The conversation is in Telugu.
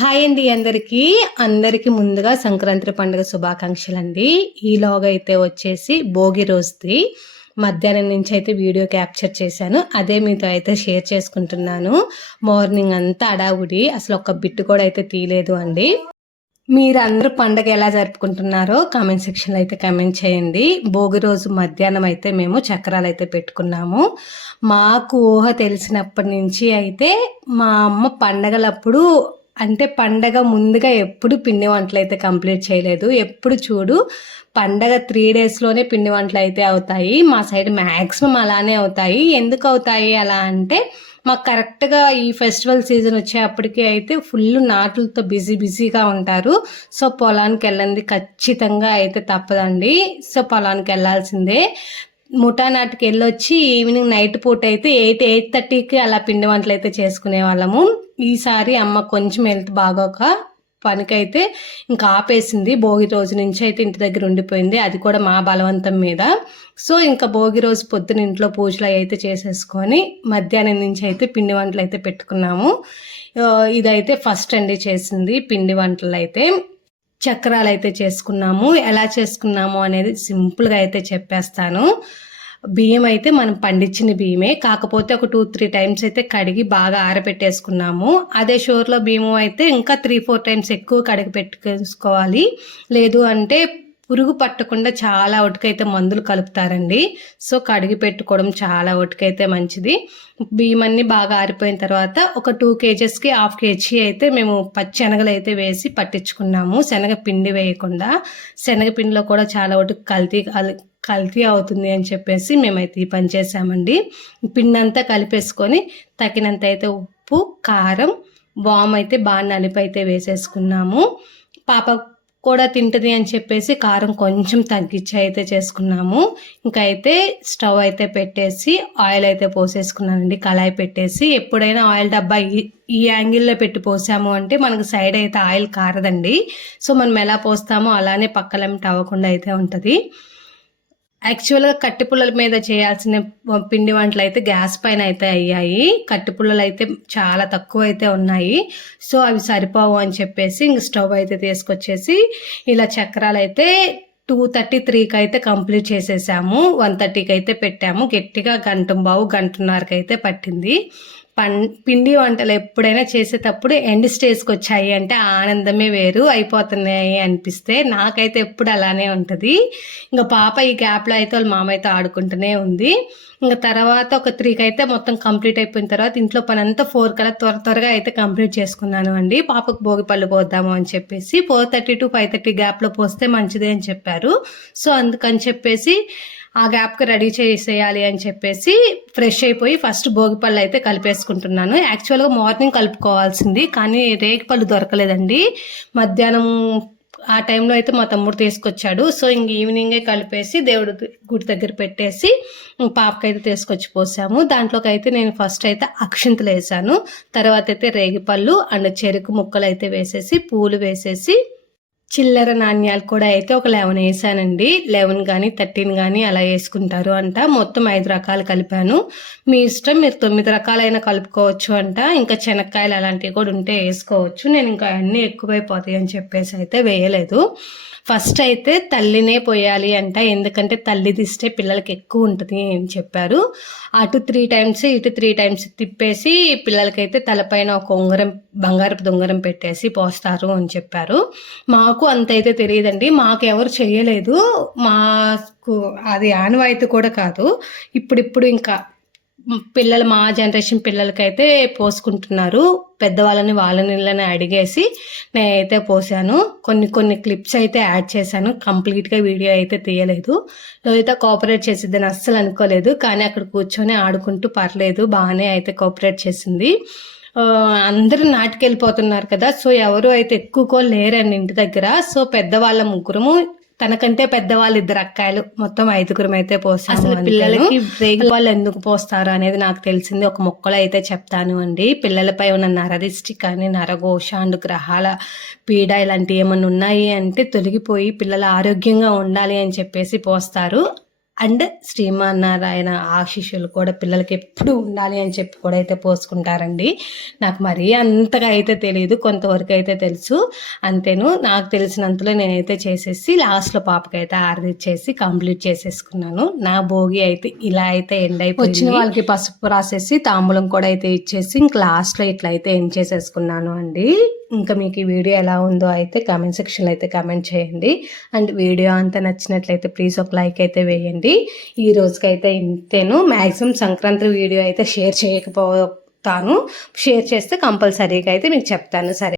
హాయ్ అండి అందరికీ ముందుగా సంక్రాంతి పండుగ శుభాకాంక్షలు అండి. ఈలోగా అయితే వచ్చేసి భోగి రోజుది మధ్యాహ్నం నుంచి అయితే వీడియో క్యాప్చర్ చేశాను. అదే మీతో అయితే షేర్ చేసుకుంటున్నాను. మార్నింగ్ అంతా అడావుడి, అసలు ఒక్క బిట్టు కూడా అయితే తీయలేదు అండి. మీరు అందరూ పండగ ఎలా జరుపుకుంటున్నారో కామెంట్ సెక్షన్లో అయితే కామెంట్ చేయండి. భోగి రోజు మధ్యాహ్నం అయితే మేము చక్రాలు అయితే పెట్టుకున్నాము. మాకు ఊహ తెలిసినప్పటి నుంచి అయితే మా అమ్మ పండగలప్పుడు అంటే పండగ ముందుగా ఎప్పుడు పిండి వంటలు అయితే కంప్లీట్ చేయలేదు. ఎప్పుడు చూడు పండగ 3 డేస్లోనే పిండి వంటలు అయితే అవుతాయి. మా సైడ్ మ్యాక్సిమం అలానే అవుతాయి. ఎందుకు అవుతాయి అలా అంటే మాకు కరెక్ట్గా ఈ ఫెస్టివల్ సీజన్ వచ్చేప్పటికి అయితే ఫుల్ నాట్లతో బిజీగా ఉంటారు. సో పొలానికి వెళ్ళండి ఖచ్చితంగా అయితే తప్పదండి. సో పొలానికి వెళ్ళాల్సిందే. ముఠా నాటికి వెళ్ళొచ్చి ఈవినింగ్ నైట్ పూట అయితే 8:30కి అలా పిండి వంటలు అయితే చేసుకునే వాళ్ళము. ఈసారి అమ్మ కొంచెం హెల్త్ బాగోక పనికైతే ఇంకా ఆపేసింది. భోగి రోజు నుంచి అయితే ఇంటి దగ్గర ఉండిపోయింది, అది కూడా మా బలవంతం మీద. సో ఇంకా భోగి రోజు పొద్దున ఇంట్లో పూజలు అయితే చేసేసుకొని మధ్యాహ్నం నుంచి అయితే పిండి వంటలు అయితే పెట్టుకున్నాము. ఇదైతే ఫస్ట్ అండి చేసింది పిండి వంటలు అయితే. చక్రాలు అయితే చేసుకున్నాము. ఎలా చేసుకున్నాము అనేది సింపుల్గా అయితే చెప్పేస్తాను. బియ్యం అయితే మనం పండించిన బియ్యమే, కాకపోతే ఒక 2-3 టైమ్స్ అయితే కడిగి బాగా ఆరబెట్టేసుకున్నాము. అదే షోర్లో బియ్యం అయితే ఇంకా 3-4 టైమ్స్ ఎక్కువ కడిగి పెట్టుకోవాలి. లేదు అంటే పురుగు పట్టకుండా చాలా ఒటికైతే మందులు కలుపుతారండి. సో కడిగి పెట్టుకోవడం చాలా ఒటికైతే మంచిది. బియ్యం అన్ని బాగా ఆరిపోయిన తర్వాత ఒక 2 kgsకి 1/2 kg అయితే మేము పచ్చెనగలు అయితే వేసి పట్టించుకున్నాము. శనగ పిండి వేయకుండా. శనగపిండిలో కూడా చాలా ఒటికి కల్తీ అవుతుంది అని చెప్పేసి మేమైతే ఈ పని చేసామండి. పిండి అంతా కలిపేసుకొని తగినంత అయితే ఉప్పు, కారం, వామ్ అయితే బాగా నలిపి అయితే వేసేసుకున్నాము. పాప కూడా తింటుంది అని చెప్పేసి కారం కొంచెం తగ్గించి అయితే చేసుకున్నాము. ఇంకా అయితే స్టవ్ అయితే పెట్టేసి ఆయిల్ అయితే పోసేసుకున్నానండి. కళాయి పెట్టేసి ఎప్పుడైనా ఆయిల్ డబ్బా ఈ యాంగిల్లో పెట్టి పోసాము అంటే మనకు సైడ్ అయితే ఆయిల్ కారదండి. సో మనం ఎలా పోస్తామో అలానే పక్కలమిటి అవ్వకుండా అయితే ఉంటుంది. యాక్చువల్గా కట్టి పుల్లల మీద చేయాల్సిన పిండి వంటలు అయితే గ్యాస్ పైన అయితే అయ్యాయి. కట్టి పుల్లలు అయితే చాలా తక్కువ అయితే ఉన్నాయి. సో అవి సరిపోవు అని చెప్పేసి ఇంక స్టవ్ అయితే తీసుకొచ్చేసి ఇలా చక్రాలు అయితే 2:33కి అయితే కంప్లీట్ చేసేసాము. 1:30కి అయితే పెట్టాము. గట్టిగా గంటన్నరకి అయితే పట్టింది. పిండి వంటలు ఎప్పుడైనా చేసేటప్పుడు ఎండ్ స్టేజ్కి వచ్చాయి అంటే ఆనందమే వేరు. అయిపోతున్నాయి అనిపిస్తే నాకైతే ఎప్పుడు అలానే ఉంటుంది. ఇంకా పాప ఈ గ్యాప్లో అయితే వాళ్ళ మామ అయితే ఆడుకుంటూనే ఉంది. ఇంకా తర్వాత ఒక 3కి అయితే మొత్తం కంప్లీట్ అయిపోయిన తర్వాత ఇంట్లో పని అంతా 4 కల్లా త్వరగా అయితే కంప్లీట్ చేసుకున్నాను అండి. పాపకు భోగి పళ్ళు పోద్దాము అని చెప్పేసి 4:30 to 5:30 గ్యాప్లో పోస్తే మంచిదే అని చెప్పారు. సో అందుకని చెప్పేసి ఆ గ్యాప్కి రెడీ చేసేయాలి అని చెప్పేసి ఫ్రెష్ అయిపోయి ఫస్ట్ భోగిపళ్ళు అయితే కలిపేసుకుంటున్నాను. యాక్చువల్గా మార్నింగ్ కలుపుకోవాల్సింది, కానీ రేగిపళ్ళు దొరకలేదండి. మధ్యాహ్నం ఆ టైంలో అయితే మా తమ్ముడు తీసుకొచ్చాడు. సో ఇంక ఈవినింగే కలిపేసి దేవుడి గుడి దగ్గర పెట్టేసి పాపకైతే తీసుకొచ్చి పోసాము. దాంట్లోకి అయితే నేను ఫస్ట్ అయితే అక్షింతలు వేసాను. తర్వాత అయితే రేగిపళ్ళు అండ్ చెరుకు ముక్కలు అయితే వేసేసి పూలు వేసేసి చిల్లర నాణ్యాలు కూడా అయితే ఒక 11 వేసానండి. 11 కానీ 13 కానీ అలా వేసుకుంటారు అంట. మొత్తం 5 రకాలు కలిపాను. మీ ఇష్టం, మీరు 9 రకాలైనా కలుపుకోవచ్చు అంట. ఇంకా శనక్కాయలు అలాంటివి కూడా ఉంటే వేసుకోవచ్చు. నేను ఇంకా అన్నీ ఎక్కువైపోతాయి అని చెప్పేసి అయితే వేయలేదు. ఫస్ట్ అయితే తల్లినే పోయాలి అంట, ఎందుకంటే తల్లి తీస్తే పిల్లలకి ఎక్కువ ఉంటుంది అని చెప్పారు. అటు 3 టైమ్స్ ఇటు 3 టైమ్స్ తిప్పేసి పిల్లలకైతే తలపైన ఒక ఉంగరం, బంగారపు ఉంగరం పెట్టేసి పోస్తారు అని చెప్పారు. మాకు అంత అయితే తెలియదండి, మాకు ఎవరు చేయలేదు. మాకు అది ఆనవాయితీ కూడా కాదు. ఇప్పుడు ఇంకా పిల్లలు, మా జనరేషన్ పిల్లలకైతే పోసుకుంటున్నారు. పెద్దవాళ్ళని వాళ్ళని అడిగేసి నేనైతే పోసాను. కొన్ని క్లిప్స్ అయితే యాడ్ చేశాను. కంప్లీట్గా వీడియో అయితే తీయలేదు. లోహిత కోఆపరేట్ చేసిద్దని అస్సలు అనుకోలేదు, కానీ అక్కడ కూర్చొని ఆడుకుంటూ పర్లేదు బాగానే అయితే కోఆపరేట్ చేసింది. అందరూ నాటికెళ్ళిపోతున్నారు కదా, సో ఎవరు అయితే ఎక్కువ లేరండి ఇంటి దగ్గర. సో పెద్దవాళ్ళ ముగ్గురము, తనకంటే పెద్దవాళ్ళు 2 అక్కాయలు, మొత్తం 5గురం అయితే పోసాము. అసలు పిల్లలకి రేగిపళ్ళు ఎందుకు పోస్తారు అనేది నాకు తెలిసింది ఒక మొక్కలో అయితే చెప్తాను అండి. పిల్లలపై ఉన్న నరదిష్టి కానీ, నరఘోష అండ్ గ్రహాల పీడ ఇలాంటివి ఏమన్నా ఉన్నాయి అంటే తొలగిపోయి పిల్లలు ఆరోగ్యంగా ఉండాలి అని చెప్పేసి పోస్తారు. అండ్ శ్రీమన్నారాయణ ఆశీస్సులు కూడా పిల్లలకి ఎప్పుడు ఉండాలి అని చెప్పి కూడా అయితే పోసుకుంటారండి. నాకు మరీ అంతగా అయితే తెలియదు, కొంతవరకు అయితే తెలుసు అంతేను. నాకు తెలిసినంతలో నేనైతే చేసేసి లాస్ట్లో పాపకైతే ఆరదిచ్చేసి కంప్లీట్ చేసేసుకున్నాను. నా భోగి అయితే ఇలా అయితే ఎండ్ అయిపోయింది. వచ్చిన వాళ్ళకి పసుపు రాసేసి తాంబూలం కూడా అయితే ఇచ్చేసి ఇంక లాస్ట్లో ఇట్లా అయితే ఎండ్ చేసేసుకున్నాను అండి. ఇంకా మీకు ఈ వీడియో ఎలా ఉందో అయితే కామెంట్ సెక్షన్లో అయితే కామెంట్ చేయండి. అండ్ వీడియో అంతా నచ్చినట్లయితే ప్లీజ్ ఒక లైక్ అయితే వేయండి. ఈ రోజుకైతే ఇంతేను. మ్యాక్సిమం సంక్రాంతి వీడియో అయితే షేర్ చేయకపోతాను, షేర్ చేస్తే కంపల్సరీగా అయితే మీకు చెప్తాను. సరే.